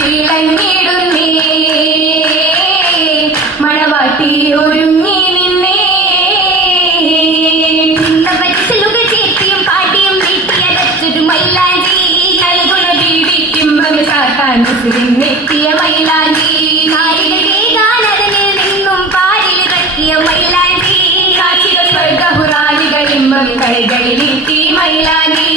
കടുകത്തിക്കിളങ്ങിടുന്നേ മണവാട്ടി ഒരുങ്ങി നിന്നേ ചിന്നപ്പച്ചലുകൾ ചേർത്തിയും പാട്ടിയും വീട്ടിയടച്ചൊരു മൈലാഞ്ചി നൽകുണ വീടിക്കും സാട്ടാൻ നെത്തിയ മൈലാഞ്ചി നാരികൾ ഗാനതനിൽ നിന്നും പാലിലിറക്കിയ മൈലാഞ്ചി കാച്ചികൾ സ്വർഗപുരാണികളിമ്പം കൈകളിലിട്ടി മൈലാഞ്ചി